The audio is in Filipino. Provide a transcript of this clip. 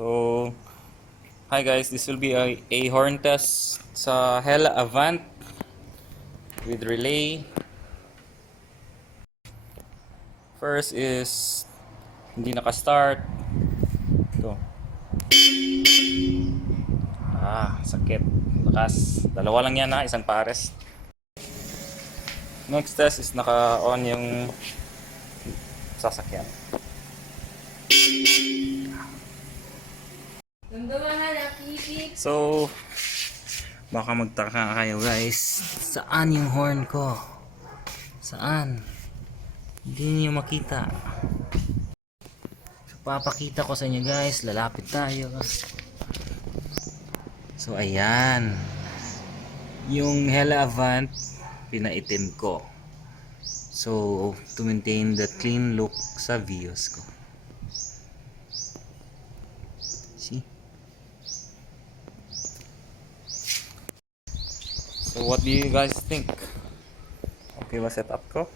So, hi guys, this will be a horn test sa HELLA Avant with relay. First is hindi naka-start. Ito. Sakit. Lakas. Dalawa lang yan ha, isang pares. Next test is naka-on yung sasakyan. So, baka magtaka kayo guys, saan yung horn ko? Saan? Hindi niyo makita. So, papakita ko sa inyo guys, lalapit tayo. So ayan, yung HELLA Avant pinaitim ko. So to maintain the clean look sa Vios ko. See? So what do you guys think? Okay ba setup ko?